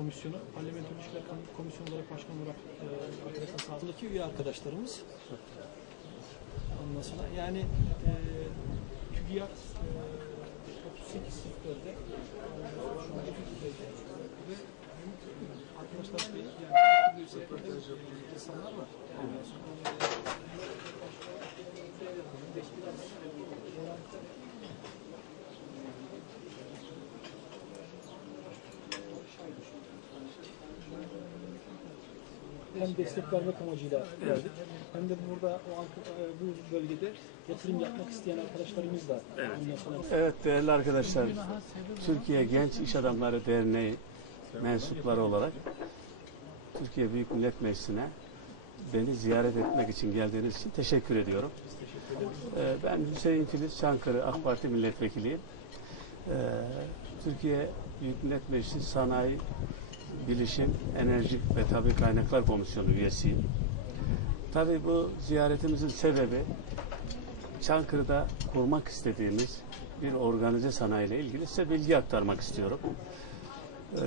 Komisyonu, Parlamenter İlişkiler Kom- Komisyonu olarak başkan olarak e, arkadaşlar üye arkadaşlarımız. Ondan yani e, TÜGİAD e, 38 sektörde e, şu an iki düzeyde ve arkadaşlar bir yani bir sektörde insanlar var. Ondan sonra, hem destek vermek amacıyla geldik. Hem de burada o e, bu bölgede yatırım yapmak isteyen arkadaşlarımız da sonra Evet değerli arkadaşlar, Türkiye Genç İş Adamları Derneği mensupları olarak Türkiye Büyük Millet Meclisi'ne beni ziyaret etmek için geldiğiniz için teşekkür ediyorum. Ee, Ben Hüseyin Filiz Çankırı AK Parti Milletvekiliyim. Ee, Türkiye Büyük Millet Meclisi Sanayi, Bilişim, Enerji ve Tabi Kaynaklar Komisyonu üyesiyim. Tabii bu ziyaretimizin sebebi Çankırı'da kurmak istediğimiz bir organize sanayiyle ilgili size bilgi aktarmak istiyorum. Ee,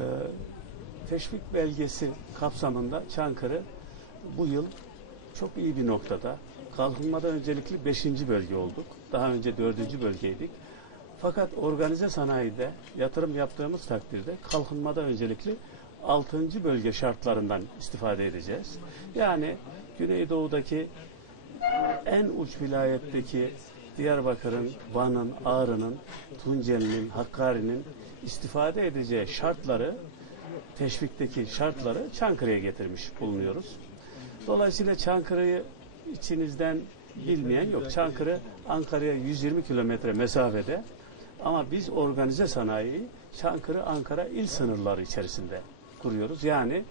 teşvik belgesi kapsamında Çankırı bu yıl çok iyi bir noktada. Kalkınmada öncelikli 5. bölge olduk. Daha önce 4. bölgeydik. Fakat organize sanayide yatırım yaptığımız takdirde kalkınmada öncelikli 6. bölge şartlarından istifade edeceğiz. Yani Güneydoğu'daki en uç vilayetteki Diyarbakır'ın, Van'ın, Ağrı'nın, Tunceli'nin, Hakkari'nin istifade edeceği şartları, teşvikteki şartları Çankırı'ya getirmiş bulunuyoruz. Dolayısıyla Çankırı'yı içinizden bilmeyen yok. Çankırı Ankara'ya 120 kilometre mesafede ama biz organize sanayiyi Çankırı Ankara il sınırları içerisinde kuruyoruz. Yani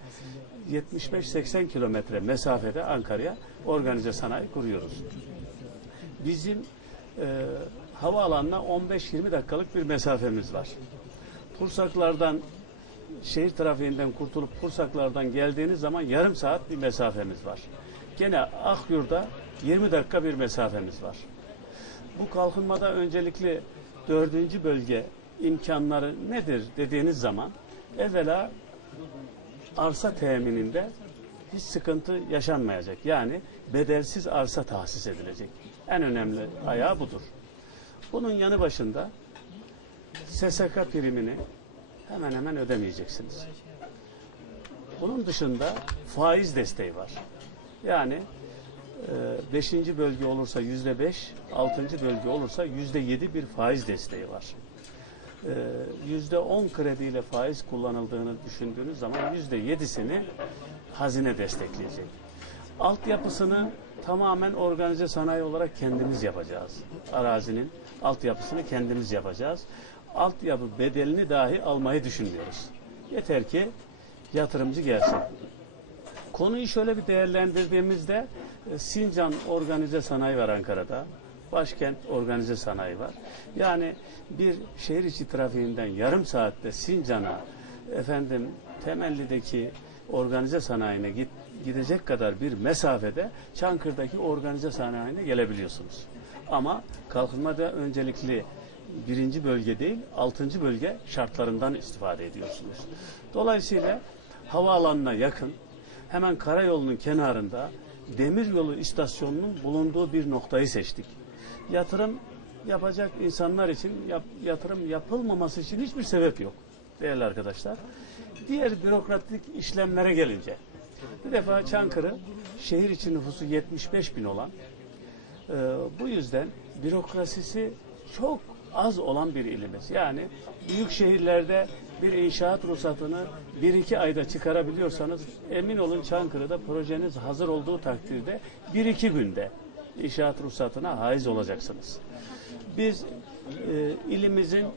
75-80 kilometre mesafede Ankara'ya organize sanayi kuruyoruz. Bizim e, havaalanına 15-20 dakikalık bir mesafemiz var. Pursaklardan şehir trafiğinden kurtulup Pursaklardan geldiğiniz zaman yarım saat bir mesafemiz var. Gene Akyur'da 20 dakika bir mesafemiz var. Bu kalkınmada öncelikli dördüncü bölge imkanları nedir dediğiniz zaman evvela arsa temininde hiç sıkıntı yaşanmayacak. Yani bedelsiz arsa tahsis edilecek. En önemli ayağı budur. Bunun yanı başında SSK primini hemen hemen ödemeyeceksiniz. Bunun dışında faiz desteği var. Yani 5. bölge olursa yüzde beş, 6. bölge olursa yüzde yedi bir faiz desteği var. E, Yüzde on krediyle faiz kullanıldığını düşündüğünüz zaman yüzde yedisini hazine destekleyecek. Altyapısını tamamen organize sanayi olarak kendimiz yapacağız. Arazinin altyapısını kendimiz yapacağız. Altyapı bedelini dahi almayı düşünmüyoruz. Yeter ki yatırımcı gelsin. Konuyu şöyle bir değerlendirdiğimizde e, Sincan organize sanayi var Ankara'da. Başkent organize sanayi var. Yani bir şehir içi trafiğinden yarım saatte Sincan'a efendim Temelli'deki organize sanayine git, gidecek kadar bir mesafede Çankırı'daki organize sanayine gelebiliyorsunuz. Ama kalkınmada öncelikli birinci bölge değil, altıncı bölge şartlarından istifade ediyorsunuz. Dolayısıyla havaalanına yakın, hemen karayolunun kenarında demiryolu istasyonunun bulunduğu bir noktayı seçtik. Yatırım yapacak insanlar için yap- yatırım yapılmaması için hiçbir sebep yok değerli arkadaşlar. Diğer bürokratik işlemlere gelince bir defa Çankırı şehir içi nüfusu 75 bin olan e, bu yüzden bürokrasisi çok az olan bir ilimiz. Yani büyük şehirlerde bir inşaat ruhsatını bir iki ayda çıkarabiliyorsanız emin olun Çankırı'da projeniz hazır olduğu takdirde bir iki günde inşaat ruhsatına haiz olacaksınız. Biz e, ilimizin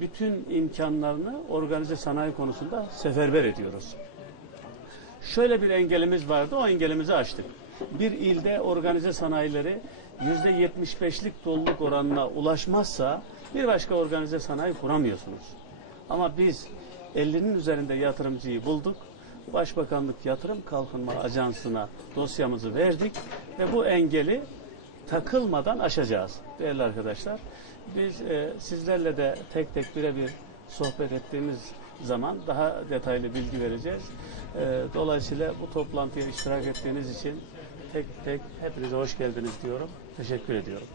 bütün imkanlarını organize sanayi konusunda seferber ediyoruz. Şöyle bir engelimiz vardı, o engelimizi aştık. Bir ilde organize sanayileri yüzde 75'lik doluluk oranına ulaşmazsa bir başka organize sanayi kuramıyorsunuz. Ama biz 50'nin üzerinde yatırımcıyı bulduk. Başbakanlık Yatırım Kalkınma Ajansı'na dosyamızı verdik ve bu engeli takılmadan aşacağız değerli arkadaşlar. Biz e, sizlerle de tek tek birebir sohbet ettiğimiz zaman daha detaylı bilgi vereceğiz. Ee, Dolayısıyla bu toplantıya iştirak ettiğiniz için tek tek hepinize hoş geldiniz diyorum. Teşekkür ediyorum.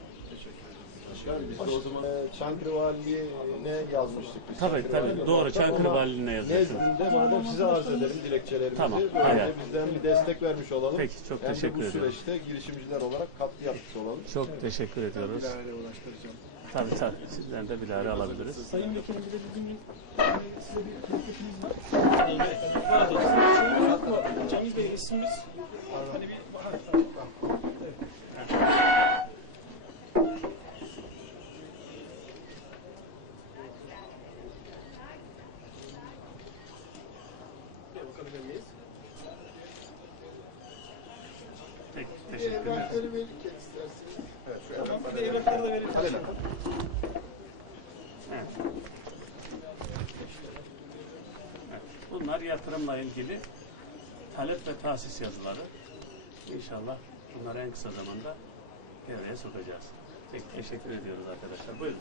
Biz de o zaman e, Çankırı Valiliğine yazmıştık. Biz Tabii, Çankırı tabii. Valiliğine Doğru. Çankırı Ama Valiliğine yazacaksınız. Nezdinde madem size arz edelim dilekçelerimizi. Tamam, Böyle hayır. bizden bir destek vermiş olalım. Peki, çok Hem de teşekkür bu ediyorum. süreçte girişimciler olarak katkı yapmış olalım. Çok teşekkür ediyoruz. Tabii tabii. Sizden de bilahare alabiliriz. Sayın Vekilim bir de bizim e, size bir teklifimiz var. Evet. Var da. Şeyimiz yok mu? Cengiz Bey ismimiz. Hani bir Evet. Bir bakabilir miyiz? Peki, teşekkürler. Evet, şu Tamam, evrakları bir de evrakları da. Alena. Evet. Evet. Bunlar yatırımla ilgili talep ve tahsis yazıları. İnşallah bunları en kısa zamanda devreye sokacağız. Peki, teşekkür ediyoruz arkadaşlar. Buyurun.